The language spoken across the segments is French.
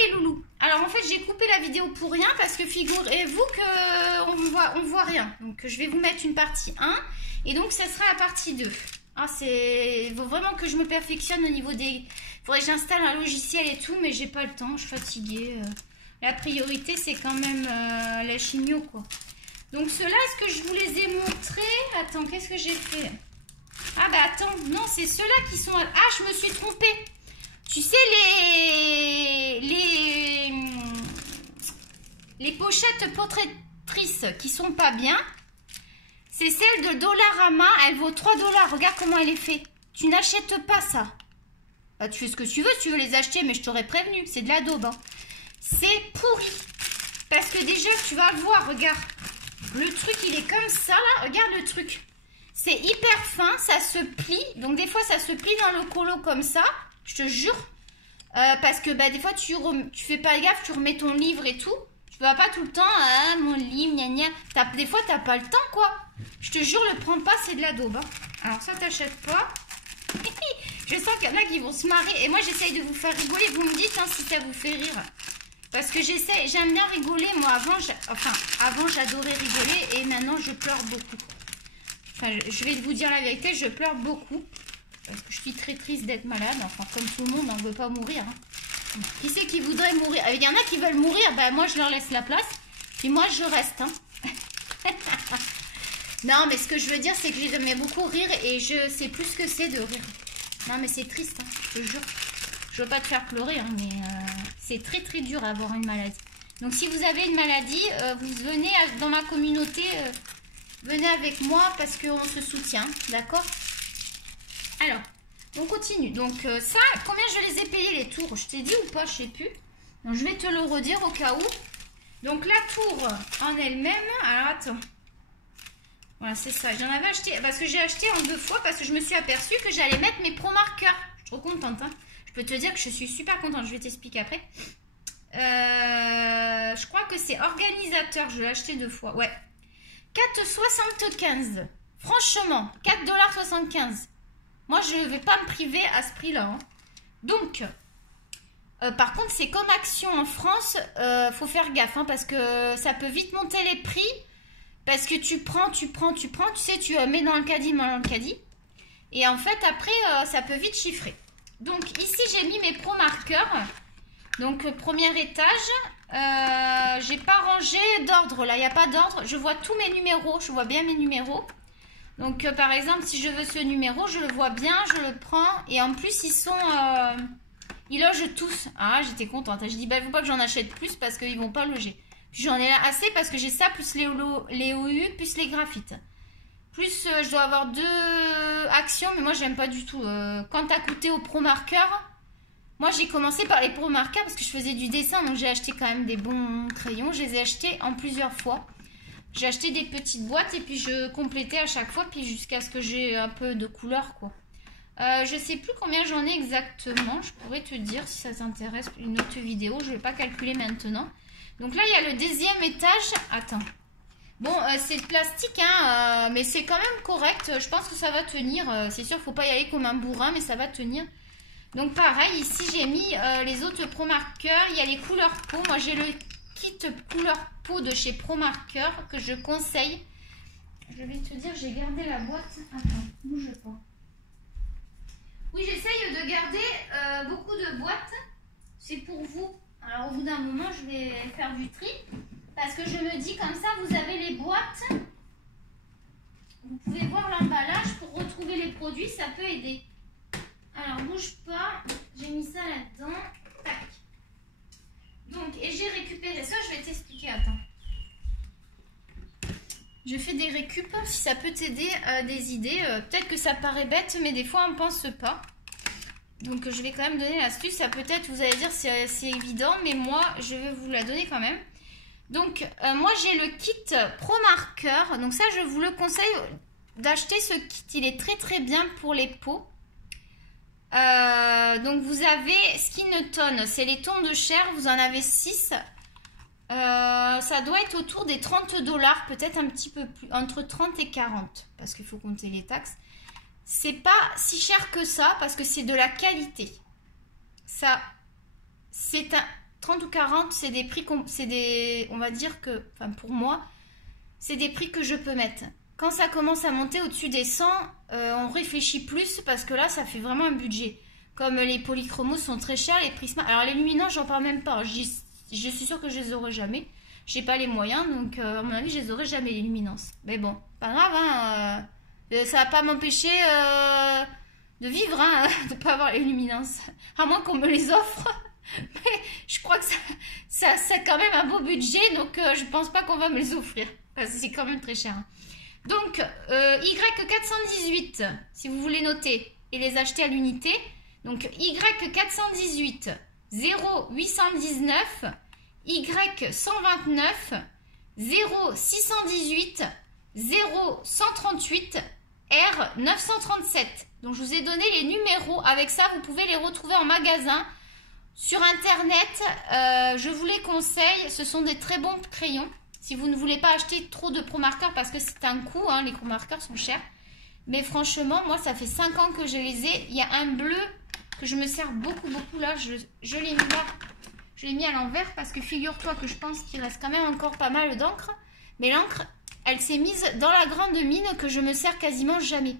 les loulous. Alors en fait j'ai coupé la vidéo pour rien parce que figurez-vous qu'on voit rien. Donc je vais vous mettre une partie 1 et donc ça sera la partie 2. Ah, il faut vraiment que je me perfectionne au niveau des... Il faudrait que j'installe un logiciel et tout, mais j'ai pas le temps, je suis fatiguée. La priorité c'est quand même la chigno quoi. Donc ceux-là, est-ce que je vous les ai montrés? Attends, qu'est-ce que j'ai fait? Ah bah attends, non c'est ceux-là qui sont... Ah, je me suis trompée. Tu sais, les pochettes portraitrices qui sont pas bien, c'est celle de Dollarama. Elle vaut 3 $. Regarde comment elle est faite. Tu n'achètes pas ça. Bah, tu fais ce que tu veux si tu veux les acheter, mais je t'aurais prévenu. C'est de la daube. Hein. C'est pourri. Parce que déjà, tu vas voir, regarde. Le truc, il est comme ça, là. Regarde le truc. C'est hyper fin, ça se plie. Donc, des fois, ça se plie dans le colo comme ça. Je te jure. Parce que bah, des fois, tu fais pas gaffe, tu remets ton livre et tout. Tu vas pas tout le temps, ah, mon livre, gna gna. Des fois, t'as pas le temps, quoi. Je te jure, le prends pas, c'est de la daube. Hein. Alors, ça, t'achètes pas. Je sens qu'il y en a qui vont se marrer. Et moi, j'essaye de vous faire rigoler. Vous me dites hein, si ça vous fait rire. Parce que j'aime bien rigoler. Moi, avant, j'adorais rigoler. Et maintenant, je pleure beaucoup. Enfin, je vais vous dire la vérité, je pleure beaucoup. Parce que je suis très triste d'être malade. Enfin, comme tout le monde, on ne veut pas mourir. Hein. Qui c'est qui voudrait mourir? Il y en a qui veulent mourir. Ben, moi, je leur laisse la place. Puis moi, je reste. Hein. Non, mais ce que je veux dire, c'est que j'aimais beaucoup rire. Et je sais plus ce que c'est de rire. Non, mais c'est triste. Hein, je te jure. Je veux pas te faire pleurer. Hein, mais c'est très, très dur d'avoir une maladie. Donc, si vous avez une maladie, vous venez dans ma communauté. Venez avec moi parce qu'on se soutient. D'accord? Alors, on continue. Donc ça, combien je les ai payés les tours? Je t'ai dit ou pas? Je sais plus. Donc je vais te le redire au cas où. Donc la tour en elle-même, alors attends. Voilà, c'est ça. J'en avais acheté, parce que j'ai acheté en 2 fois, parce que je me suis aperçue que j'allais mettre mes pro marqueurs. Je suis trop contente. Hein. Je peux te dire que je suis super contente. Je vais t'expliquer après. Je crois que c'est organisateur. Je l'ai acheté 2 fois. Ouais. 4,75. Franchement, 4,75 $. Moi, je ne vais pas me priver à ce prix-là. Hein. Donc, par contre, c'est comme Action en France. Faut faire gaffe hein, parce que ça peut vite monter les prix. Parce que tu prends. Tu sais, tu mets dans le caddie, Et en fait, après, ça peut vite chiffrer. Donc, ici, j'ai mis mes pro marqueurs. Donc, premier étage. J'ai pas rangé d'ordre. Là, il n'y a pas d'ordre. Je vois tous mes numéros. Je vois bien mes numéros. Donc, par exemple, si je veux ce numéro, je le vois bien, je le prends. Et en plus, ils logent tous. Ah, j'étais contente. Je dis, bah, il ne faut pas que j'en achète plus parce qu'ils ne vont pas loger. J'en ai assez parce que j'ai ça, plus les OU, plus les graphites. Plus, je dois avoir 2 actions, mais moi, j'aime pas du tout. Quand tu as coûté au pro marqueur, moi, j'ai commencé par les pro marqueurs parce que je faisais du dessin. Donc, j'ai acheté quand même des bons crayons. Je les ai achetés en plusieurs fois. J'ai acheté des petites boîtes et puis je complétais à chaque fois, puis jusqu'à ce que j'ai un peu de couleur, quoi. Je sais plus combien j'en ai exactement. Je pourrais te dire si ça t'intéresse une autre vidéo. Je vais pas calculer maintenant. Donc là, il y a le 10e étage. Attends. Bon, c'est de plastique, hein, mais c'est quand même correct. Je pense que ça va tenir. C'est sûr, faut pas y aller comme un bourrin, mais ça va tenir. Donc pareil, ici, j'ai mis les autres pro marqueurs. Il y a les couleurs peau. Moi, j'ai le kit couleur peau de chez Pro Marqueur que je conseille. Je vais te dire, j'ai gardé la boîte. Attends, bouge pas. Oui, j'essaye de garder beaucoup de boîtes. C'est pour vous. Alors, au bout d'un moment, je vais faire du tri. Parce que je me dis, comme ça, vous avez les boîtes. Vous pouvez voir l'emballage pour retrouver les produits. Ça peut aider. Alors, bouge pas. J'ai mis ça là-dedans. Tac. Donc, et j'ai récupéré ça, je vais t'expliquer, attends. Je fais des récup, si ça peut t'aider des idées. Peut-être que ça paraît bête, mais des fois on ne pense pas. Donc je vais quand même donner l'astuce. Ça peut-être, vous allez dire, c'est évident, mais moi, je vais vous la donner quand même. Donc, moi j'ai le kit Pro Marqueur. Donc ça, je vous le conseille d'acheter ce kit. Il est très très bien pour les peaux. Donc vous avez Skin Tone, c'est les tons de chair, vous en avez 6. Ça doit être autour des 30 $, peut-être un petit peu plus, entre 30 et 40, parce qu'il faut compter les taxes. C'est pas si cher que ça, parce que c'est de la qualité. Ça, c'est 30 ou 40, c'est des prix, on va dire que, enfin pour moi, c'est des prix que je peux mettre. Quand ça commence à monter au-dessus des 100, on réfléchit plus parce que là, ça fait vraiment un budget. Comme les polychromos sont très chers, les prismas. Alors les luminants, j'en parle même pas. Je suis sûre que je les aurai jamais. J'ai pas les moyens, donc à mon avis, je les aurai jamais les luminances. Mais bon, pas grave, hein, ça va pas m'empêcher de vivre, hein, de pas avoir les luminances. À moins qu'on me les offre. Mais je crois que ça c'est quand même un beau budget, donc je pense pas qu'on va me les offrir. Parce que c'est quand même très cher. Hein. Donc, Y418, si vous voulez noter et les acheter à l'unité. Donc, Y418, 0,819, Y129, 0,618, 0,138, R937. Donc, je vous ai donné les numéros. Avec ça, vous pouvez les retrouver en magasin. Sur Internet, je vous les conseille. Ce sont des très bons crayons. Si vous ne voulez pas acheter trop de pro marqueurs parce que c'est un coût, hein, les pro marqueurs sont chers. Mais franchement, moi, ça fait 5 ans que je les ai. Il y a un bleu que je me sers beaucoup là. Je l'ai mis là. Je l'ai mis à l'envers parce que figure-toi que je pense qu'il reste quand même encore pas mal d'encre. Mais l'encre, elle s'est mise dans la grande mine que je me sers quasiment jamais.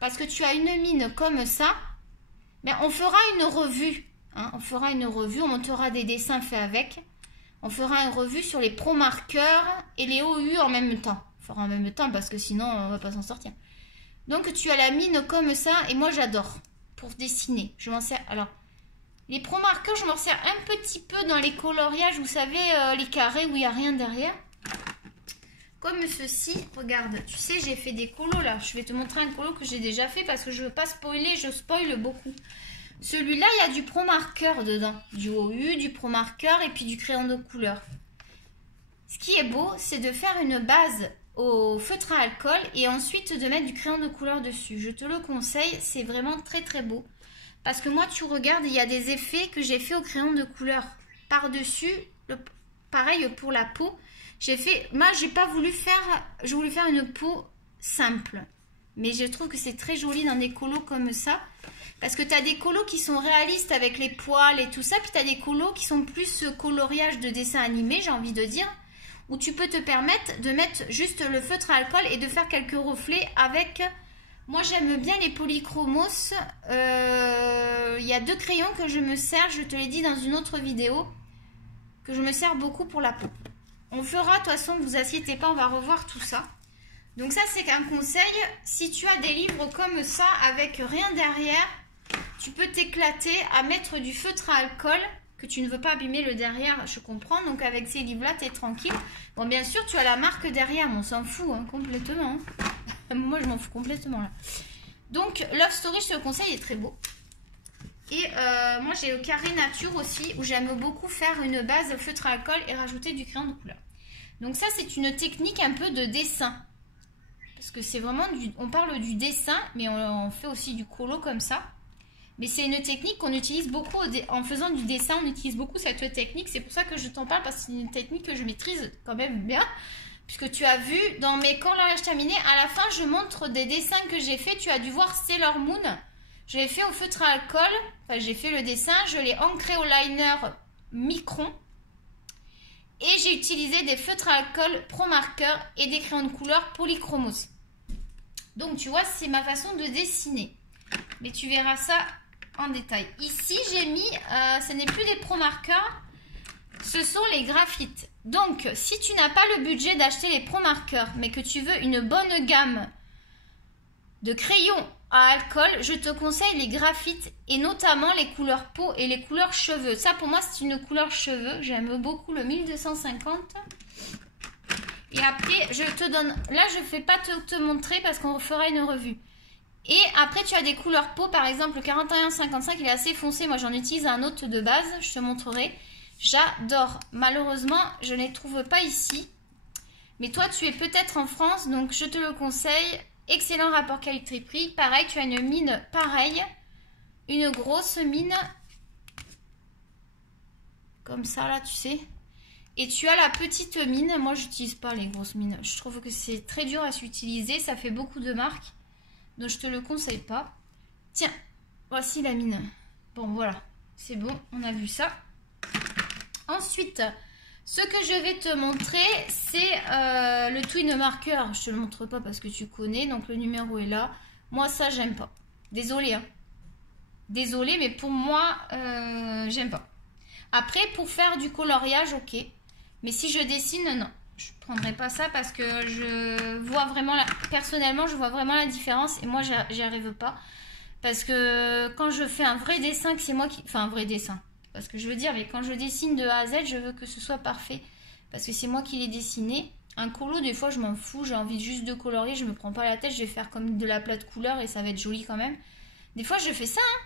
Parce que tu as une mine comme ça. Mais on fera une revue. Hein, on fera une revue, on montera des dessins faits avec. On fera une revue sur les pro marqueurs et les OU en même temps. On fera en même temps parce que sinon on va pas s'en sortir. Donc tu as la mine comme ça et moi j'adore pour dessiner. Je m'en sers. Alors les pro marqueurs, je m'en sers un petit peu dans les coloriages, vous savez, les carrés où il n'y a rien derrière. Comme ceci, regarde, tu sais, j'ai fait des colos là. Je vais te montrer un colo que j'ai déjà fait parce que je veux pas spoiler, je spoil beaucoup. Celui-là, il y a du pro marqueur dedans, du OU, du pro marqueur et puis du crayon de couleur. Ce qui est beau, c'est de faire une base au feutre à alcool et ensuite de mettre du crayon de couleur dessus. Je te le conseille, c'est vraiment très beau. Parce que moi, tu regardes, il y a des effets que j'ai fait au crayon de couleur. Par-dessus, pareil pour la peau. Moi, j'ai pas voulu faire, j'ai voulu faire une peau simple. Mais je trouve que c'est très joli dans des colos comme ça. Parce que tu as des colos qui sont réalistes avec les poils et tout ça. Puis tu as des colos qui sont plus coloriage de dessin animé, j'ai envie de dire. Où tu peux te permettre de mettre juste le feutre à alcool et de faire quelques reflets avec... Moi, j'aime bien les polychromos. Il y a 2 crayons que je me sers, je te l'ai dit dans une autre vidéo, que je me sers beaucoup pour la peau. On fera, de toute façon, ne vous inquiétez pas, on va revoir tout ça. Donc ça, c'est un conseil. Si tu as des livres comme ça, avec rien derrière, tu peux t'éclater à mettre du feutre à alcool, que tu ne veux pas abîmer le derrière, je comprends. Donc avec ces livres-là, tu es tranquille. Bon, bien sûr, tu as la marque derrière, mais on s'en fout hein, complètement. Hein. Moi, je m'en fous complètement là. Donc, Love Story, je te le conseille, il est très beau. Et moi, j'ai le carré nature aussi, où j'aime beaucoup faire une base feutre à alcool et rajouter du crayon de couleur. Donc ça, c'est une technique un peu de dessin. Parce que c'est vraiment on parle du dessin, mais on fait aussi du colo comme ça. Mais c'est une technique qu'on utilise beaucoup en faisant du dessin. On utilise beaucoup cette technique. C'est pour ça que je t'en parle, parce que c'est une technique que je maîtrise quand même bien. Puisque tu as vu dans mes coloriages terminés, à la fin, je montre des dessins que j'ai fait. Tu as dû voir Sailor Moon. Je l'ai fait au feutre à alcool. Enfin, j'ai fait le dessin. Je l'ai ancré au liner micron. Et j'ai utilisé des feutres à alcool pro marqueur et des crayons de couleur polychromos. Donc, tu vois, c'est ma façon de dessiner. Mais tu verras ça en détail. Ici, j'ai mis, ce n'est plus des pro marqueurs, ce sont les graphites. Donc, si tu n'as pas le budget d'acheter les pro marqueurs, mais que tu veux une bonne gamme de crayons à alcool, je te conseille les graphites et notamment les couleurs peau et les couleurs cheveux. Ça, pour moi, c'est une couleur cheveux. J'aime beaucoup le 1250. Et après, je te donne... Là, je ne vais pas te montrer parce qu'on fera une revue. Et après, tu as des couleurs peau. Par exemple, le 4155, il est assez foncé. Moi, j'en utilise un autre de base. Je te montrerai. J'adore. Malheureusement, je ne les trouve pas ici. Mais toi, tu es peut-être en France. Donc, je te le conseille. Excellent rapport qualité-prix. Pareil, tu as une mine pareille. Une grosse mine. Comme ça, là, tu sais. Et tu as la petite mine. Moi, j'utilise pas les grosses mines. Je trouve que c'est très dur à s'utiliser. Ça fait beaucoup de marques. Donc, je te le conseille pas. Tiens, voici la mine. Bon, voilà. C'est bon, on a vu ça. Ensuite, ce que je vais te montrer, c'est le twin marker. Je te le montre pas parce que tu connais, donc le numéro est là. Moi, ça, j'aime pas. Désolée, hein. Désolée, mais pour moi, j'aime pas. Après, pour faire du coloriage, ok. Mais si je dessine, non. Je ne prendrai pas ça parce que je vois vraiment, personnellement, je vois vraiment la différence. Et moi, j'y arrive pas. Parce que quand je fais un vrai dessin, que c'est moi qui... Enfin, un vrai dessin. Parce que je veux dire, mais quand je dessine de A à Z, je veux que ce soit parfait. Parce que c'est moi qui l'ai dessiné. Un colo, des fois, je m'en fous. J'ai envie juste de colorier. Je me prends pas la tête. Je vais faire comme de la plate couleur et ça va être joli quand même. Des fois, je fais ça, hein.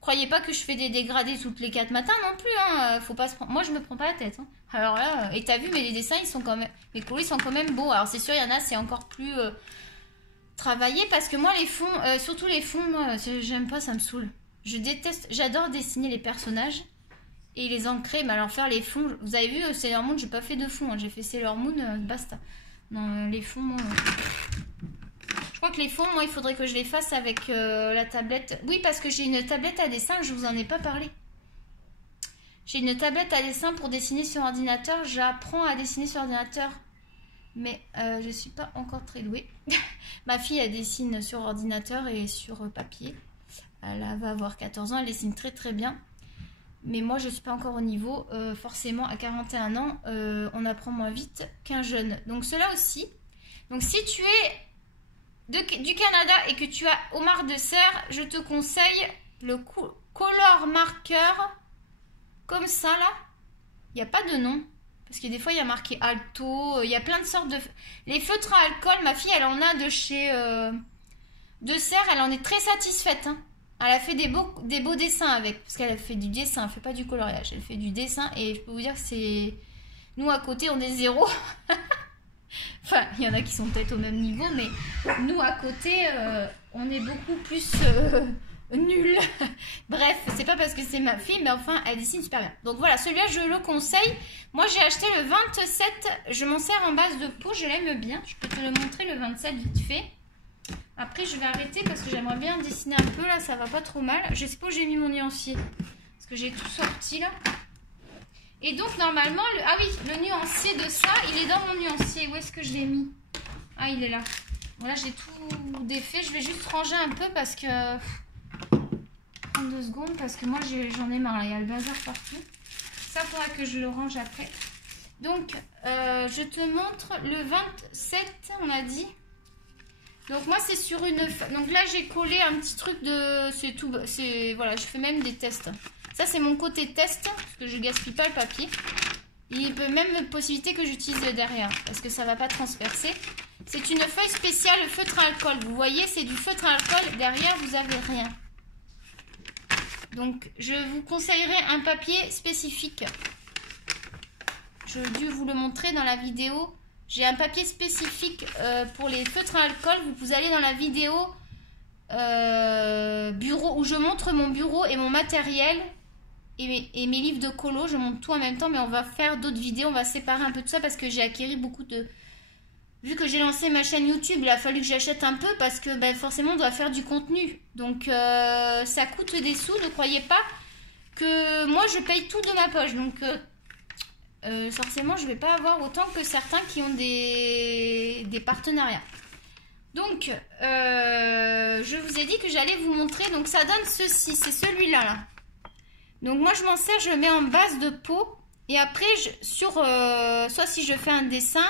Croyez pas que je fais des dégradés toutes les 4 matins non plus, hein. Faut pas se prendre... Moi, je me prends pas la tête, hein. Alors là, et t'as vu, mais les dessins, ils sont quand même... Les colos, ils sont quand même beaux. Alors, c'est sûr, il y en a, c'est encore plus travaillé. Parce que moi, les fonds, surtout les fonds, moi, j'aime pas, ça me saoule. Je déteste... J'adore dessiner les personnages et les ancrer. Mais alors, faire les fonds... Vous avez vu, Sailor Moon, j'ai pas fait de fond, hein. J'ai fait Sailor Moon, basta. Non, les fonds, moi... Je crois que les fonds, moi, il faudrait que je les fasse avec la tablette. Oui, parce que j'ai une tablette à dessin, je vous en ai pas parlé. J'ai une tablette à dessin pour dessiner sur ordinateur. J'apprends à dessiner sur ordinateur, mais je suis pas encore très douée. Ma fille, elle dessine sur ordinateur et sur papier. Elle va avoir 14 ans, elle dessine très très bien. Mais moi, je suis pas encore au niveau. Forcément, à 41 ans, on apprend moins vite qu'un jeune. Donc, cela aussi. Donc, si tu es... du Canada et que tu as Omar de Serre, je te conseille le color marker comme ça là. Il n'y a pas de nom parce que des fois il y a marqué Alto, il y a plein de sortes de... Les feutres à alcool, ma fille elle en a de chez de Serre, elle en est très satisfaite, hein. Elle a fait des beaux dessins avec, parce qu'elle a fait du dessin, elle fait pas du coloriage, elle fait du dessin et je peux vous dire que c'est... Nous à côté on est zéro. Enfin, il y en a qui sont peut-être au même niveau, mais nous, à côté, on est beaucoup plus nuls. Bref, c'est pas parce que c'est ma fille, mais enfin, elle dessine super bien. Donc voilà, celui-là, je le conseille. Moi, j'ai acheté le 27. Je m'en sers en base de peau, je l'aime bien. Je peux te le montrer, le 27, vite fait. Après, je vais arrêter parce que j'aimerais bien dessiner un peu. Là, ça va pas trop mal. Je sais pas où j'ai mis mon nuancier. Parce que j'ai tout sorti, là. Et donc, normalement, ah oui, le nuancier de ça, il est dans mon nuancier. Où est-ce que je l'ai mis? Ah, il est là. Voilà, j'ai tout défait. Je vais juste ranger un peu parce que... 32 secondes, parce que moi, j'en ai marre. Il y a le bazar partout. Ça, il faudra que je le range après. Donc, je te montre le 27, on a dit. Donc, moi, c'est sur une... Donc là, j'ai collé un petit truc de... C'est tout... Voilà, je fais même des tests. Ça, c'est mon côté test, parce que je gaspille pas le papier. Il peut même une possibilité que j'utilise derrière, parce que ça va pas transpercer. C'est une feuille spéciale feutre à alcool. Vous voyez, c'est du feutre à alcool. Derrière, vous avez rien. Donc, je vous conseillerais un papier spécifique. Je dû vous le montrer dans la vidéo. J'ai un papier spécifique pour les feutres à alcool. Vous allez dans la vidéo bureau, où je montre mon bureau et mon matériel. Et mes livres de colo, je monte tout en même temps, mais on va faire d'autres vidéos, on va séparer un peu tout ça parce que j'ai acquis beaucoup de... Vu que j'ai lancé ma chaîne YouTube, il a fallu que j'achète un peu parce que ben, forcément on doit faire du contenu. Donc ça coûte des sous, ne croyez pas que moi je paye tout de ma poche. Donc forcément je ne vais pas avoir autant que certains qui ont des partenariats. Donc je vous ai dit que j'allais vous montrer, donc ça donne ceci, c'est celui-là là. Donc moi je m'en sers, je le mets en base de peau et après soit si je fais un dessin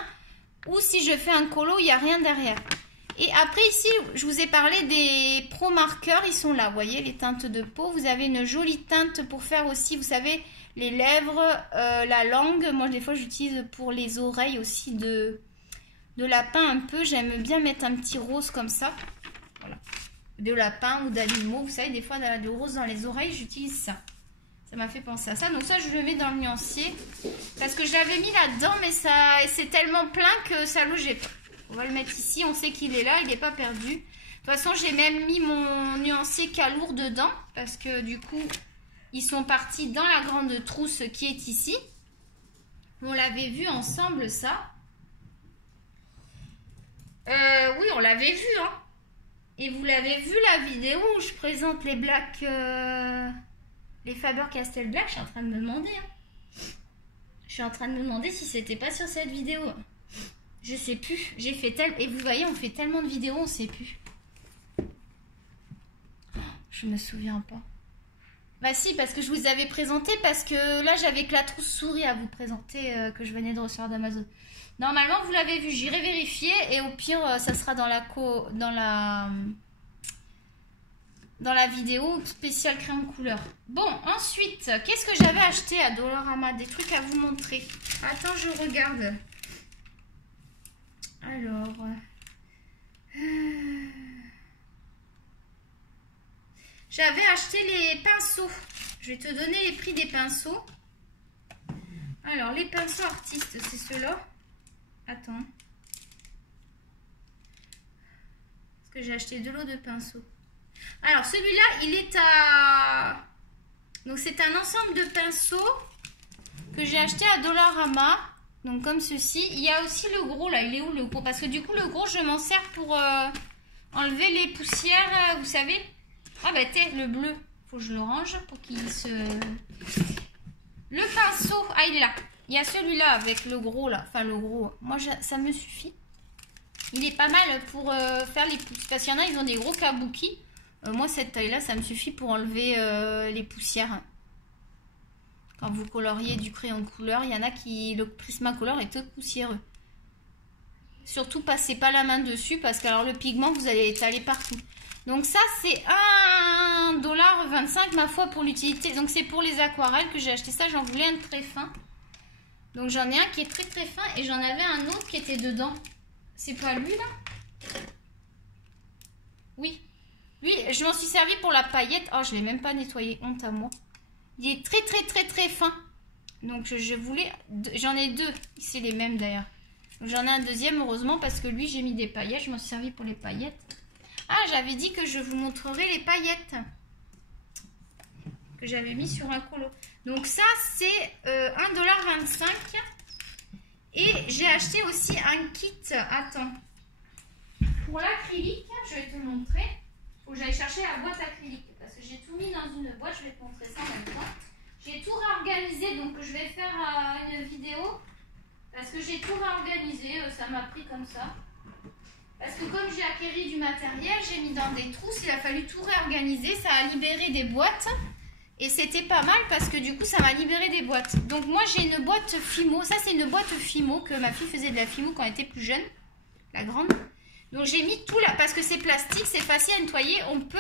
ou si je fais un colo, il n'y a rien derrière. Et après ici, je vous ai parlé des pro marqueurs, ils sont là, vous voyez les teintes de peau. Vous avez une jolie teinte pour faire aussi, vous savez, les lèvres, la langue. Moi des fois j'utilise pour les oreilles aussi de lapin un peu. J'aime bien mettre un petit rose comme ça, voilà, de lapin ou d'animaux. Vous savez, des fois du rose dans les oreilles, j'utilise ça. Ça m'a fait penser à ça. Donc ça, je le mets dans le nuancier. Parce que je l'avais mis là-dedans, mais c'est tellement plein que ça logeait pas. On va le mettre ici. On sait qu'il est là. Il n'est pas perdu. De toute façon, j'ai même mis mon nuancier calour dedans. Parce que du coup, ils sont partis dans la grande trousse qui est ici. On l'avait vu ensemble, ça. Oui, on l'avait vu, hein. Et vous l'avez vu, la vidéo où je présente les Black... Les Faber-Castell Black, je suis en train de me demander. Hein. Je suis en train de me demander si c'était pas sur cette vidéo. Je sais plus. J'ai fait tel... Et vous voyez, on fait tellement de vidéos, on sait plus. Je me souviens pas. Bah si, parce que je vous avais présenté, parce que là, j'avais que la trousse souris à vous présenter que je venais de recevoir d'Amazon. Normalement, vous l'avez vu, j'irai vérifier. Et au pire, ça sera dans la vidéo spéciale crayon couleur. Bon, ensuite, qu'est-ce que j'avais acheté à Dollarama? Des trucs à vous montrer. Attends, je regarde. Alors... J'avais acheté les pinceaux. Je vais te donner les prix des pinceaux. Alors, les pinceaux artistes, c'est ceux-là. Attends. Parce que j'ai acheté 2 lots de pinceaux. Alors, celui-là, il est à... Donc, c'est un ensemble de pinceaux que j'ai acheté à Dollarama. Donc, comme ceci. Il y a aussi le gros, là. Il est où, le gros? Parce que du coup, le gros, je m'en sers pour enlever les poussières, vous savez. Ah, bah, tiens, le bleu. Faut que je le range pour qu'il se... Le pinceau. Ah, il est là. Il y a celui-là avec le gros, là. Enfin, le gros. Moi, ça me suffit. Il est pas mal pour faire les pouces. Parce qu'il y en a, ils ont des gros kabuki. Moi, cette taille-là, ça me suffit pour enlever les poussières. Quand vous coloriez du crayon de couleur, il y en a qui... Le Prismacolor est tout poussiéreux. Surtout, passez pas la main dessus parce que alors le pigment, vous allez étaler partout. Donc ça, c'est 1,25 $, ma foi, pour l'utilité. Donc c'est pour les aquarelles que j'ai acheté ça. J'en voulais un très fin. Donc j'en ai un qui est très très fin et j'en avais un autre qui était dedans. C'est pas lui, là? Oui. Lui, je m'en suis servi pour la paillette. Oh, je l'ai même pas nettoyé. Honte à moi. Il est très très très très fin. Donc je voulais... J'en ai 2. C'est les mêmes d'ailleurs. J'en ai un deuxième, heureusement, parce que lui, j'ai mis des paillettes. Je m'en suis servi pour les paillettes. Ah, j'avais dit que je vous montrerai les paillettes. Que j'avais mis sur un colo. Donc ça, c'est 1,25 $. Et j'ai acheté aussi un kit. Attends. Pour l'acrylique, je vais te montrer. Il faut que j'aille chercher la boîte acrylique. Parce que j'ai tout mis dans une boîte. Je vais te montrer ça en même temps. J'ai tout réorganisé. Donc je vais faire une vidéo. Parce que j'ai tout réorganisé. Ça m'a pris comme ça. Parce que comme j'ai acquéri du matériel, j'ai mis dans des trousses. Il a fallu tout réorganiser. Ça a libéré des boîtes. Et c'était pas mal parce que du coup, ça m'a libéré des boîtes. Donc moi, j'ai une boîte Fimo. Ça, c'est une boîte Fimo que ma fille faisait de la Fimo quand elle était plus jeune. La grande. Donc j'ai mis tout là. Parce que c'est plastique, c'est facile à nettoyer. On peut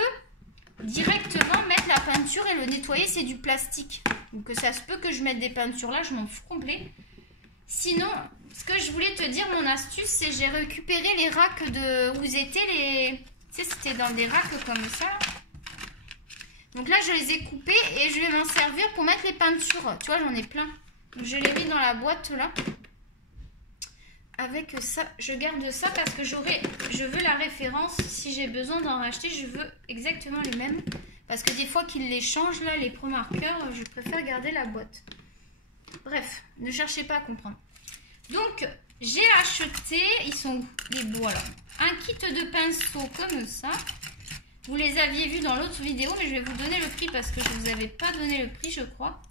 directement mettre la peinture et le nettoyer. C'est du plastique. Donc ça se peut que je mette des peintures là. Je m'en fous complet. Sinon, ce que je voulais te dire, mon astuce, c'est j'ai récupéré les racks de... Où étaient les... Tu sais, c'était dans des racks comme ça. Donc là, je les ai coupés et je vais m'en servir pour mettre les peintures. Tu vois, j'en ai plein. Donc je les mets dans la boîte là. Avec ça, je garde ça parce que je veux la référence. Si j'ai besoin d'en racheter, je veux exactement les mêmes. Parce que des fois qu'ils les changent là, les pro marqueurs, je préfère garder la boîte. Bref, ne cherchez pas à comprendre. Donc, j'ai acheté, ils sont où les bois là? Un kit de pinceaux comme ça. Vous les aviez vus dans l'autre vidéo, mais je vais vous donner le prix parce que je ne vous avais pas donné le prix, je crois.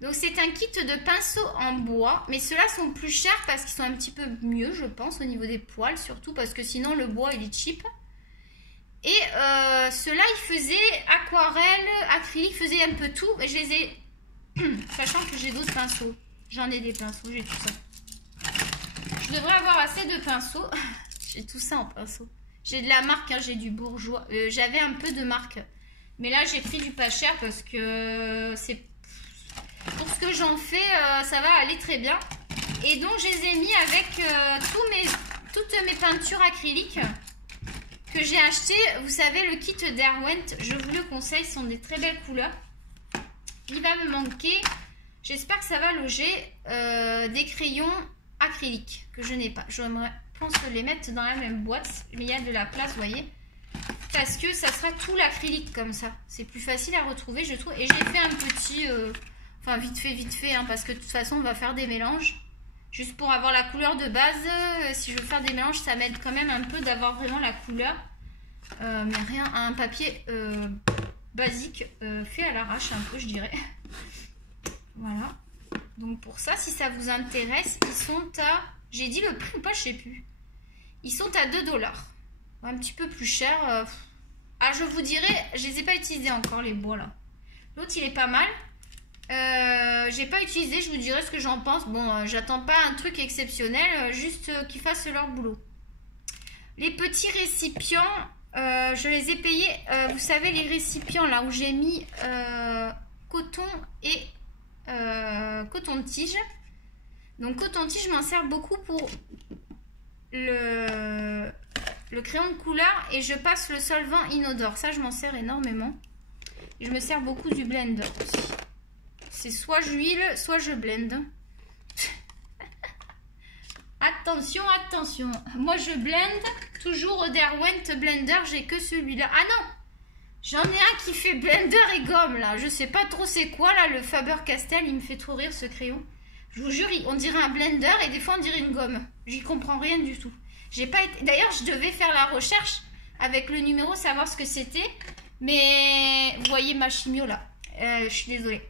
Donc, c'est un kit de pinceaux en bois, mais ceux-là sont plus chers parce qu'ils sont un petit peu mieux, je pense, au niveau des poils, surtout parce que sinon, le bois, il est cheap. Et ceux-là, ils faisaient aquarelle, acrylique, ils faisaient un peu tout, et je les ai... Sachant que j'ai d'autres pinceaux. J'en ai des pinceaux, j'ai tout ça. Je devrais avoir assez de pinceaux. J'ai tout ça en pinceau. J'ai de la marque, hein, j'ai du Bourjois. J'avais un peu de marque. Mais là, j'ai pris du pas cher parce que c'est... Pour ce que j'en fais, ça va aller très bien. Et donc, je les ai mis avec toutes mes peintures acryliques que j'ai acheté. Vous savez, le kit Derwent, je vous le conseille, ce sont des très belles couleurs. Il va me manquer, j'espère que ça va loger, des crayons acryliques que je n'ai pas. J'aimerais, pense, les mettre dans la même boîte, mais il y a de la place, vous voyez. Parce que ça sera tout l'acrylique comme ça. C'est plus facile à retrouver, je trouve. Et j'ai fait un petit, enfin vite fait, hein, parce que de toute façon, on va faire des mélanges. Juste pour avoir la couleur de base, si je veux faire des mélanges, ça m'aide quand même un peu d'avoir vraiment la couleur. Mais rien, un papier... basique, fait à l'arrache un peu, je dirais. Voilà. Donc pour ça, si ça vous intéresse, ils sont à... J'ai dit le prix ou pas, je sais plus. Ils sont à 2 $. Un petit peu plus cher. Ah, je vous dirai, je les ai pas utilisés encore, les bois là. L'autre, il est pas mal. J'ai pas utilisé, je vous dirai ce que j'en pense. Bon, j'attends pas un truc exceptionnel, juste qu'ils fassent leur boulot. Les petits récipients, je les ai payés. Vous savez, les récipients là où j'ai mis coton et coton-tige. Donc coton-tige, je m'en sers beaucoup pour le crayon de couleur et je passe le solvant inodore. Ça, je m'en sers énormément. Et je me sers beaucoup du blender aussi. C'est soit j'huile, soit je blende. Attention, attention. Moi, je blende toujours au Derwent Blender. J'ai que celui-là. Ah non! J'en ai un qui fait blender et gomme, là. Je sais pas trop c'est quoi, là, le Faber-Castell. Il me fait trop rire, ce crayon. Je vous jure, on dirait un blender et des fois, on dirait une gomme. J'y comprends rien du tout. J'ai pas été... D'ailleurs, je devais faire la recherche avec le numéro, savoir ce que c'était. Mais vous voyez ma chimio, là. Je suis désolée.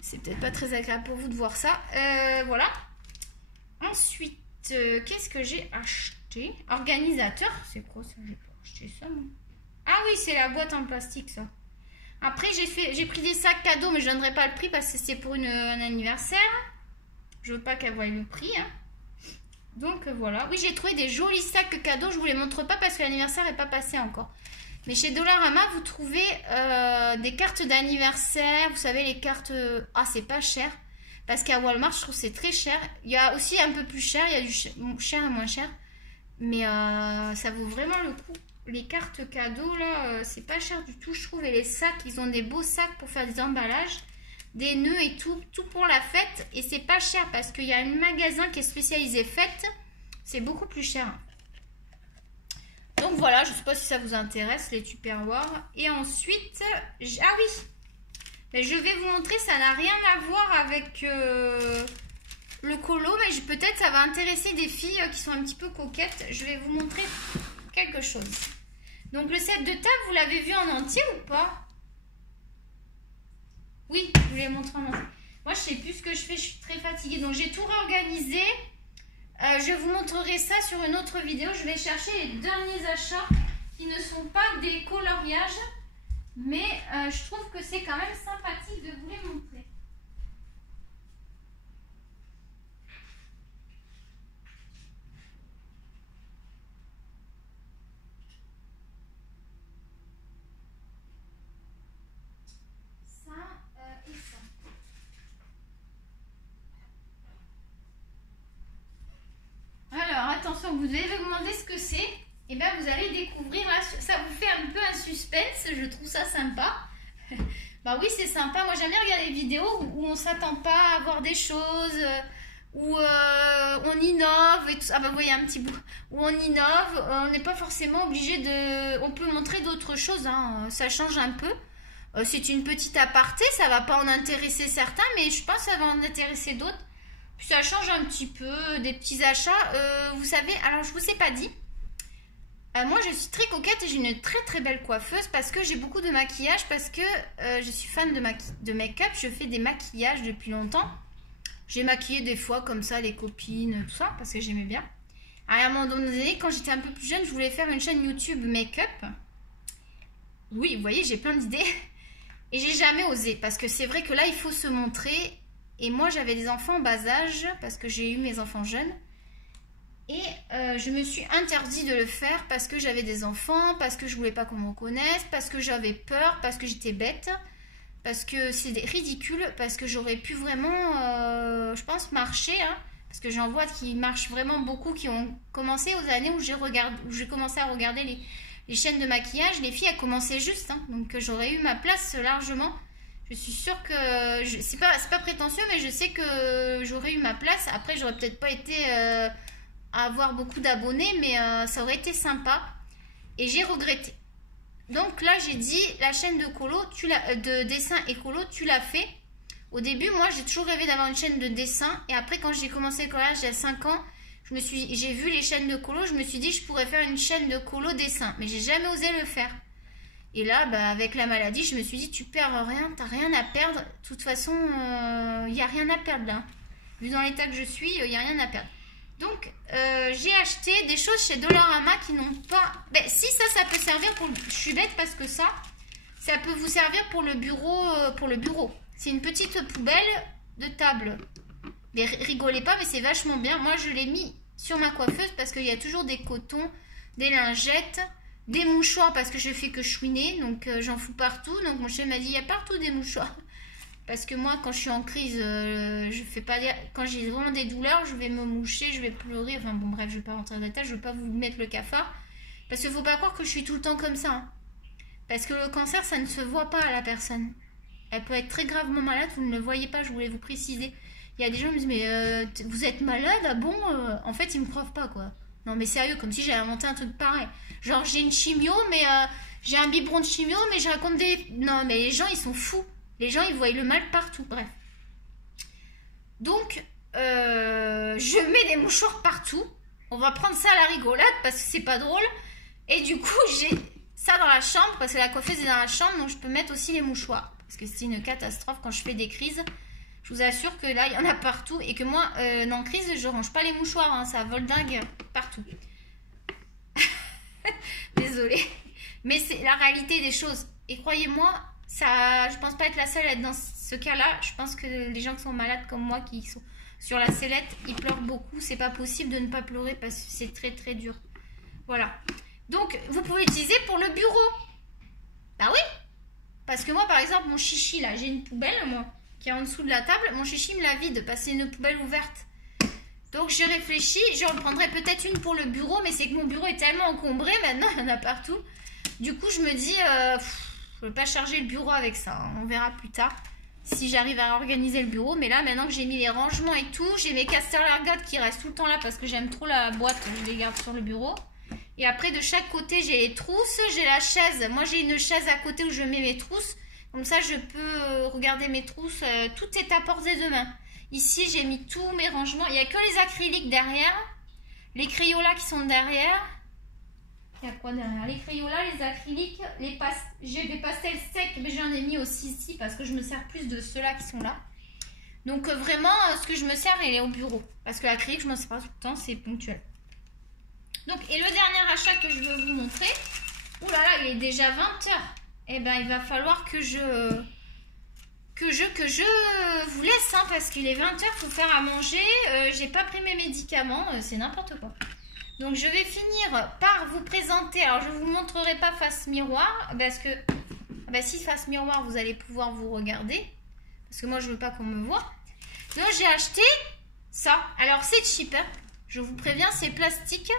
C'est peut-être pas très agréable pour vous de voir ça. Voilà. Ensuite, qu'est-ce que j'ai acheté? Organisateur. C'est quoi ça? J'ai pas acheté ça, moi. Ah oui, c'est la boîte en plastique, ça. Après, j'ai pris des sacs cadeaux, mais je ne donnerai pas le prix parce que c'est pour un anniversaire. Je veux pas qu'elle voie le prix. Hein. Donc, voilà. Oui, j'ai trouvé des jolis sacs cadeaux. Je vous les montre pas parce que l'anniversaire n'est pas passé encore. Mais chez Dollarama, vous trouvez des cartes d'anniversaire. Vous savez, les cartes... Ah, c'est pas cher. Parce qu'à Walmart, je trouve que c'est très cher. Il y a aussi un peu plus cher. Il y a du cher et moins cher. Mais ça vaut vraiment le coup. Les cartes cadeaux, là, c'est pas cher du tout, je trouve. Et les sacs, ils ont des beaux sacs pour faire des emballages. Des nœuds et tout. Tout pour la fête. Et c'est pas cher parce qu'il y a un magasin qui est spécialisé fête. C'est beaucoup plus cher. Donc voilà, je sais pas si ça vous intéresse, les tupperwares. Et ensuite, ah oui, mais je vais vous montrer, ça n'a rien à voir avec le colo, mais peut-être ça va intéresser des filles qui sont un petit peu coquettes. Je vais vous montrer quelque chose. Donc le set de table, vous l'avez vu en entier ou pas? Oui, je vous l'ai montré en entier. Moi, je sais plus ce que je fais, je suis très fatiguée. Donc j'ai tout réorganisé. Je vous montrerai ça sur une autre vidéo. Je vais chercher les derniers achats qui ne sont pas des coloriages. Mais je trouve que c'est quand même sympathique de vous les montrer. Ça et ça. Alors, attention, vous devez vous demander ce que c'est. Et bien, vous allez découvrir. Ça vous fait un peu un suspense. Je trouve ça sympa. Bah oui, c'est sympa. Moi, j'aime bien regarder des vidéos où on ne s'attend pas à voir des choses, où on innove et tout ça. Ah bah, vous voyez un petit bout. Où on innove. On n'est pas forcément obligé de... On peut montrer d'autres choses. Hein. Ça change un peu. C'est une petite aparté. Ça ne va pas en intéresser certains, mais je pense que ça va en intéresser d'autres. Puis ça change un petit peu, des petits achats. Vous savez, alors je vous ai pas dit. Moi je suis très coquette et j'ai une très très belle coiffeuse parce que j'ai beaucoup de maquillage, parce que je suis fan de make-up. Je fais des maquillages depuis longtemps. J'ai maquillé des fois comme ça les copines, tout ça, parce que j'aimais bien. À un moment donné, quand j'étais un peu plus jeune, je voulais faire une chaîne YouTube make-up. Oui, vous voyez, j'ai plein d'idées. Et j'ai jamais osé parce que c'est vrai que là il faut se montrer. Et moi, j'avais des enfants en bas âge parce que j'ai eu mes enfants jeunes. Et je me suis interdit de le faire parce que j'avais des enfants, parce que je voulais pas qu'on me reconnaisse, parce que j'avais peur, parce que j'étais bête, parce que c'est ridicule, parce que j'aurais pu vraiment, je pense, marcher. Hein, parce que j'en vois qui marchent vraiment beaucoup, qui ont commencé aux années où j'ai commencé à regarder les chaînes de maquillage. Les filles, elles commençaient juste. Hein, donc j'aurais eu ma place largement. Je suis sûre que, c'est pas prétentieux, mais je sais que j'aurais eu ma place. Après, j'aurais peut-être pas été à avoir beaucoup d'abonnés, mais ça aurait été sympa. Et j'ai regretté. Donc là, j'ai dit, la chaîne de dessin écolo, tu l'as fait. Au début, moi, j'ai toujours rêvé d'avoir une chaîne de dessin. Et après, quand j'ai commencé le collage, il y a 5 ans, j'ai vu les chaînes de colo, je me suis dit, je pourrais faire une chaîne de colo dessin. Mais j'ai jamais osé le faire. Et là, bah, avec la maladie, je me suis dit, tu perds rien, t'as rien à perdre. De toute façon, il n'y a rien à perdre là. Vu dans l'état que je suis, il n'y a rien à perdre. Donc, j'ai acheté des choses chez Dollarama qui n'ont pas... Ben, si, ça peut servir pour... Je suis bête parce que ça peut vous servir pour le bureau. C'est une petite poubelle de table. Mais rigolez pas, mais c'est vachement bien. Moi, je l'ai mis sur ma coiffeuse parce qu'il y a toujours des cotons, des lingettes, des mouchoirs parce que je fais que chouiner. Donc, j'en fous partout. Donc, mon chef m'a dit, il y a partout des mouchoirs. Parce que moi, quand je suis en crise, je fais pas... Quand j'ai vraiment des douleurs, je vais me moucher, je vais pleurer. Enfin bon, bref, je vais pas rentrer dans la détail, je vais pas vous mettre le cafard. Parce qu'il faut pas croire que je suis tout le temps comme ça. Hein. Parce que le cancer, ça ne se voit pas à la personne. Elle peut être très gravement malade, vous ne le voyez pas, je voulais vous préciser. Il y a des gens qui me disent, mais vous êtes malade? Ah bon En fait, ils me croient pas, quoi. Non, mais sérieux, comme si j'avais inventé un truc pareil. Genre, j'ai une chimio, mais... j'ai un biberon de chimio, mais je raconte des... Non, mais les gens, ils sont fous. Les gens, ils voient le mal partout, bref. Donc, je mets des mouchoirs partout. On va prendre ça à la rigolade parce que c'est pas drôle. Et du coup, j'ai ça dans la chambre parce que la coiffeuse est dans la chambre. Donc, je peux mettre aussi les mouchoirs. Parce que c'est une catastrophe quand je fais des crises. Je vous assure que là, il y en a partout. Et que moi, en crise, je range pas les mouchoirs. Hein, ça vole dingue partout. Désolée. Mais c'est la réalité des choses. Et croyez-moi... Ça, je pense pas être la seule à être dans ce cas-là. Je pense que les gens qui sont malades comme moi, qui sont sur la sellette, ils pleurent beaucoup. C'est pas possible de ne pas pleurer parce que c'est très très dur. Voilà. Donc, vous pouvez l'utiliser pour le bureau. Bah oui. Parce que moi, par exemple, mon chichi, là, j'ai une poubelle, moi, qui est en dessous de la table. Mon chichi me la vide parce que c'est une poubelle ouverte. Donc, j'ai réfléchi. J'en prendrais peut-être une pour le bureau, mais c'est que mon bureau est tellement encombré. Maintenant, il y en a partout. Du coup, je me dis... je ne peux pas charger le bureau avec ça. Hein. On verra plus tard si j'arrive à organiser le bureau. Mais là, maintenant que j'ai mis les rangements et tout, j'ai mes casters largades qui restent tout le temps là parce que j'aime trop la boîte. Je les garde sur le bureau. Et après, de chaque côté, j'ai les trousses. J'ai la chaise. Moi, j'ai une chaise à côté où je mets mes trousses. Comme ça, je peux regarder mes trousses. Tout est à portée de main. Ici, j'ai mis tous mes rangements. Il n'y a que les acryliques derrière. Les Crayolas qui sont derrière. Il y a quoi derrière? Les Crayolas, les acryliques, j'ai des pastels secs, mais j'en ai mis aussi ici parce que je me sers plus de ceux-là qui sont là. Donc vraiment, ce que je me sers, il est au bureau. Parce que l'acrylique, je ne m'en sers pas tout le temps, c'est ponctuel. Donc, et le dernier achat que je veux vous montrer, ouh là là, il est déjà 20h. Eh ben, il va falloir que je vous laisse, hein, parce qu'il est 20h, il faut faire à manger. J'ai pas pris mes médicaments, c'est n'importe quoi. Donc, je vais finir par vous présenter. Alors, je ne vous montrerai pas face miroir. Parce que, si face miroir, vous allez pouvoir vous regarder. Parce que moi, je ne veux pas qu'on me voit. Donc, j'ai acheté ça. Alors, c'est cheap. Hein. Je vous préviens, c'est plastique.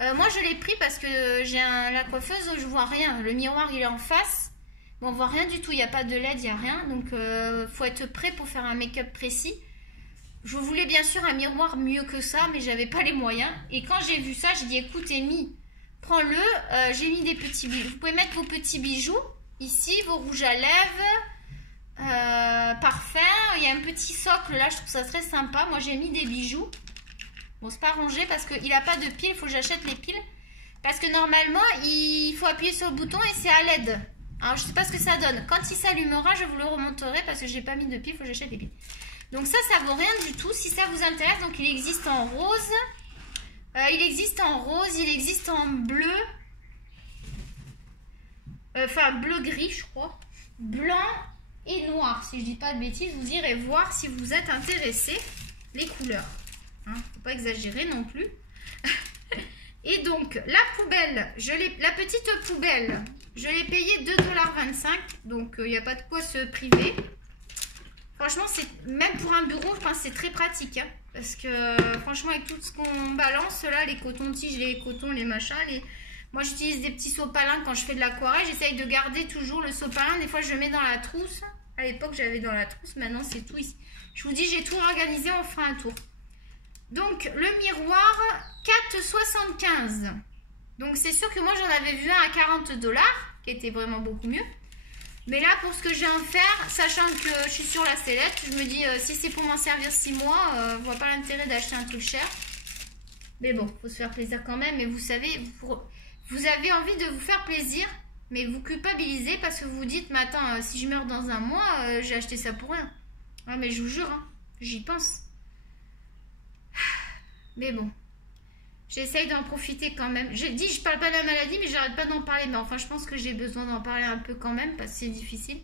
Moi, je l'ai pris parce que j'ai la coiffeuse, je ne vois rien. Le miroir, il est en face. Bon, on ne voit rien du tout. Il n'y a pas de LED, il n'y a rien. Donc, il faut être prêt pour faire un make-up précis. Je voulais bien sûr un miroir mieux que ça, mais j'avais pas les moyens. Et quand j'ai vu ça, j'ai dit écoute Amy, prends-le. J'ai mis des petits bijoux. Vous pouvez mettre vos petits bijoux ici, vos rouges à lèvres, parfum. Il y a un petit socle là, je trouve ça très sympa. Moi j'ai mis des bijoux. Bon, c'est pas rangé parce qu'il n'a pas de piles, il faut que j'achète les piles. Parce que normalement, il faut appuyer sur le bouton et c'est à LED. Alors je sais pas ce que ça donne. Quand il s'allumera, je vous le remonterai parce que j'ai pas mis de piles, il faut que j'achète les piles. Donc ça vaut rien du tout. Si ça vous intéresse, donc il existe en rose. Il existe en rose, il existe en bleu. Enfin, bleu-gris, je crois. Blanc et noir. Si je dis pas de bêtises, vous irez voir si vous êtes intéressé. Les couleurs. Hein, faut pas exagérer non plus. Et donc, la poubelle, la petite poubelle, je l'ai payée 2,25 $. Donc, il n'y a pas de quoi se priver. Franchement, même pour un bureau, je pense que c'est très pratique. Hein, parce que franchement, avec tout ce qu'on balance, là, les cotons-tiges, les cotons, les machins, moi j'utilise des petits sopalins quand je fais de l'aquarelle. J'essaye de garder toujours le sopalin. Des fois, je le mets dans la trousse. À l'époque, j'avais dans la trousse. Maintenant, c'est tout ici. Je vous dis, j'ai tout organisé. On fera un tour. Donc, le miroir, 4,75 $. Donc, c'est sûr que moi, j'en avais vu un à 40 $, qui était vraiment beaucoup mieux. Mais là, pour ce que j'ai à faire, sachant que je suis sur la sellette, je me dis, si c'est pour m'en servir 6 mois, je ne vois pas l'intérêt d'acheter un truc cher. Mais bon, il faut se faire plaisir quand même. Et vous savez, vous avez envie de vous faire plaisir, mais vous culpabilisez parce que vous vous dites, mais attends, si je meurs dans un mois, j'ai acheté ça pour rien. Ouais, mais je vous jure, hein, j'y pense. Mais bon, j'essaye d'en profiter quand même. J'ai dit je parle pas de la maladie, mais j'arrête pas d'en parler. Mais enfin, je pense que j'ai besoin d'en parler un peu quand même parce que c'est difficile.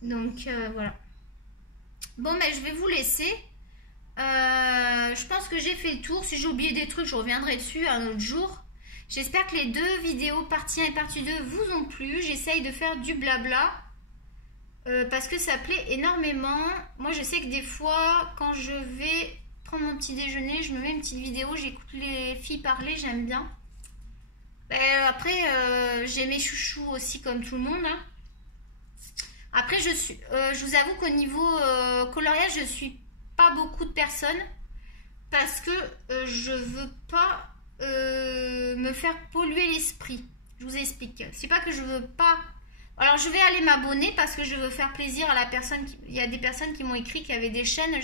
Donc voilà. Bon, mais je vais vous laisser. Je pense que j'ai fait le tour. Si j'ai oublié des trucs, je reviendrai dessus un autre jour. J'espère que les deux vidéos, partie 1 et partie 2, vous ont plu. J'essaye de faire du blabla. Parce que ça plaît énormément. Moi, je sais que des fois, quand je vais prendre mon petit déjeuner, je me mets une petite vidéo, j'écoute les filles parler, j'aime bien. Après, j'ai mes chouchous aussi comme tout le monde. Hein. Après, je vous avoue qu'au niveau coloriage, je suis pas beaucoup de personnes parce que je veux pas me faire polluer l'esprit. Je vous explique. C'est pas que je veux pas. Alors, je vais aller m'abonner parce que je veux faire plaisir à la personne. Il y a des personnes qui m'ont écrit qu'il y avait des chaînes.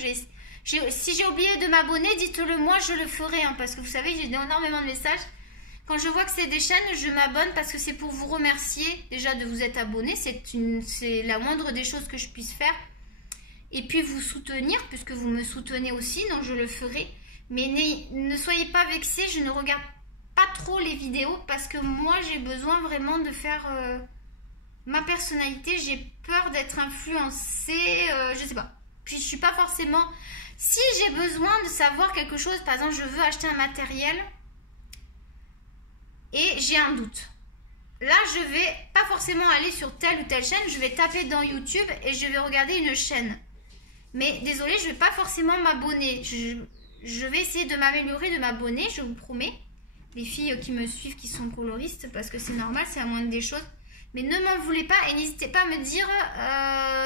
Si j'ai oublié de m'abonner, dites-le moi, je le ferai. Hein, parce que vous savez, j'ai énormément de messages. Quand je vois que c'est des chaînes, je m'abonne parce que c'est pour vous remercier déjà de vous être abonné. C'est la moindre des choses que je puisse faire. Et puis vous soutenir, puisque vous me soutenez aussi, donc je le ferai. Mais ne soyez pas vexés, je ne regarde pas trop les vidéos parce que moi, j'ai besoin vraiment de faire ma personnalité. J'ai peur d'être influencée, je sais pas. Puis je suis pas forcément... Si j'ai besoin de savoir quelque chose, par exemple, je veux acheter un matériel et j'ai un doute. Là, je vais pas forcément aller sur telle ou telle chaîne, je vais taper dans YouTube et je vais regarder une chaîne. Mais désolé, je vais pas forcément m'abonner. Je vais essayer de m'améliorer, de m'abonner, je vous promets. Les filles qui me suivent, qui sont coloristes, parce que c'est normal, c'est la moindre des choses. Mais ne m'en voulez pas et n'hésitez pas à me dire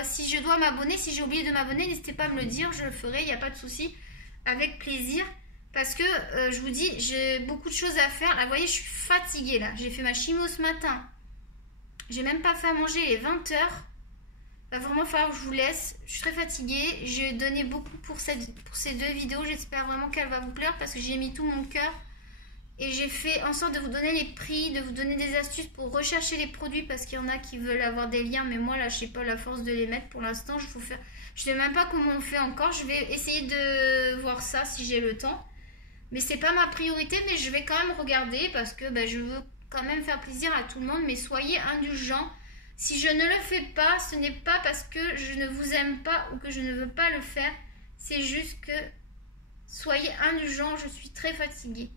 si je dois m'abonner, si j'ai oublié de m'abonner, n'hésitez pas à me le dire, je le ferai, il n'y a pas de souci, avec plaisir. Parce que je vous dis, j'ai beaucoup de choses à faire. Là, vous voyez, je suis fatiguée là. J'ai fait ma chimio ce matin. J'ai même pas fait à manger, il est 20h. Va vraiment falloir que je vous laisse. Je suis très fatiguée. J'ai donné beaucoup pour ces deux vidéos. J'espère vraiment qu'elle va vous plaire parce que j'ai mis tout mon cœur. Et j'ai fait en sorte de vous donner les prix, de vous donner des astuces pour rechercher les produits parce qu'il y en a qui veulent avoir des liens. Mais moi, là, je n'ai pas la force de les mettre pour l'instant. Je ne sais même pas comment on fait encore. Je vais essayer de voir ça si j'ai le temps. Mais c'est pas ma priorité, mais je vais quand même regarder parce que je veux quand même faire plaisir à tout le monde. Mais soyez indulgents. Si je ne le fais pas, ce n'est pas parce que je ne vous aime pas ou que je ne veux pas le faire. C'est juste que soyez indulgents, je suis très fatiguée.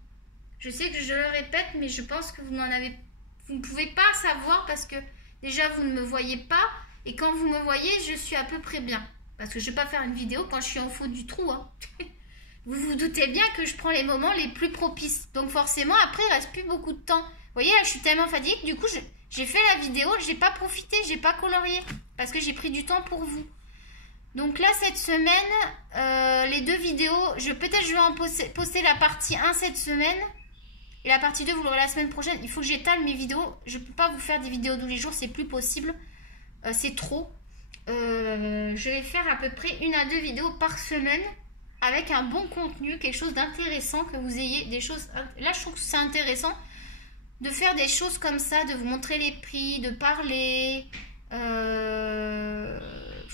Je sais que je le répète, mais je pense que vous ne pouvez pas savoir parce que déjà vous ne me voyez pas. Et quand vous me voyez, je suis à peu près bien. Parce que je ne vais pas faire une vidéo quand je suis en fond du trou. Hein. Vous vous doutez bien que je prends les moments les plus propices. Donc forcément, après, il ne reste plus beaucoup de temps. Vous voyez, là, je suis tellement fatiguée que du coup, j'ai fait la vidéo, j'ai pas profité, j'ai pas colorié. Parce que j'ai pris du temps pour vous. Donc là, cette semaine, les deux vidéos, peut-être je vais en poster la partie 1 cette semaine. Et la partie 2, vous l'aurez la semaine prochaine. Il faut que j'étale mes vidéos. Je ne peux pas vous faire des vidéos tous les jours, c'est plus possible. C'est trop. Je vais faire à peu près 1 à 2 vidéos par semaine. Avec un bon contenu, quelque chose d'intéressant, que vous ayez des choses... Là, je trouve que c'est intéressant de faire des choses comme ça, de vous montrer les prix, de parler. Je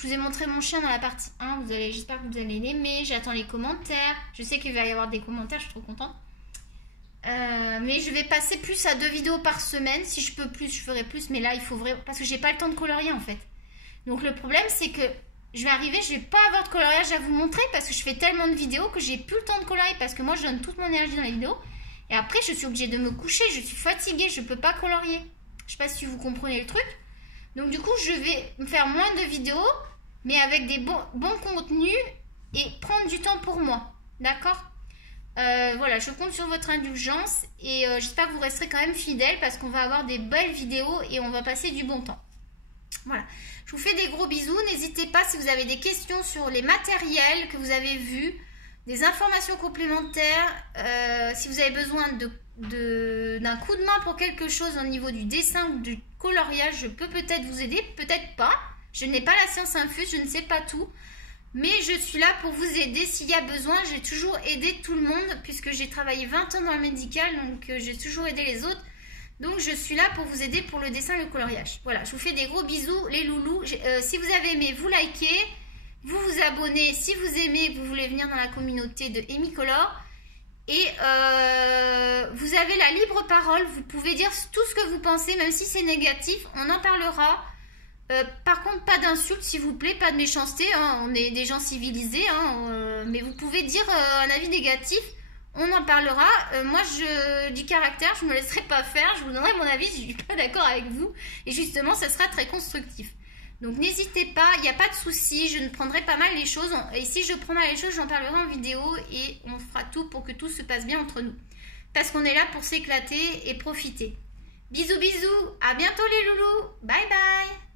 vous ai montré mon chien dans la partie 1, j'espère que vous allez l'aimer. J'attends les commentaires. Je sais qu'il va y avoir des commentaires, je suis trop contente. Mais je vais passer plus à 2 vidéos par semaine. Si je peux plus, je ferai plus. Mais là, il faut vraiment... Parce que j'ai pas le temps de colorier, en fait. Donc, le problème, c'est que je vais arriver, je vais pas avoir de coloriage à vous montrer parce que je fais tellement de vidéos que j'ai plus le temps de colorier parce que moi je donne toute mon énergie dans les vidéos et après je suis obligée de me coucher, je suis fatiguée, je peux pas colorier. Je sais pas si vous comprenez le truc. Donc du coup je vais me faire moins de vidéos mais avec des bons contenus et prendre du temps pour moi. D'accord? Voilà, je compte sur votre indulgence et j'espère que vous resterez quand même fidèles parce qu'on va avoir des belles vidéos et on va passer du bon temps. Voilà. Je vous fais des gros bisous. N'hésitez pas si vous avez des questions sur les matériels que vous avez vus, des informations complémentaires, si vous avez besoin d'un coup de main pour quelque chose au niveau du dessin ou du coloriage, je peux peut-être vous aider, peut-être pas. Je n'ai pas la science infuse, je ne sais pas tout. Mais je suis là pour vous aider s'il y a besoin. J'ai toujours aidé tout le monde puisque j'ai travaillé 20 ans dans le médical, donc j'ai toujours aidé les autres. Donc, je suis là pour vous aider pour le dessin et le coloriage. Voilà, je vous fais des gros bisous, les loulous. Si vous avez aimé, vous likez, vous vous abonnez. Si vous aimez, vous voulez venir dans la communauté de Amy Color. Et vous avez la libre parole, vous pouvez dire tout ce que vous pensez, même si c'est négatif, on en parlera. Par contre, pas d'insultes, s'il vous plaît, pas de méchanceté, hein, on est des gens civilisés, hein, mais vous pouvez dire un avis négatif, on en parlera. Moi, du caractère, je me laisserai pas faire, je vous donnerai mon avis si je suis pas d'accord avec vous, et justement, ça sera très constructif. Donc n'hésitez pas, il n'y a pas de souci, je ne prendrai pas mal les choses, et si je prends mal les choses, j'en parlerai en vidéo, et on fera tout pour que tout se passe bien entre nous. Parce qu'on est là pour s'éclater et profiter. Bisous bisous, à bientôt les loulous, bye bye.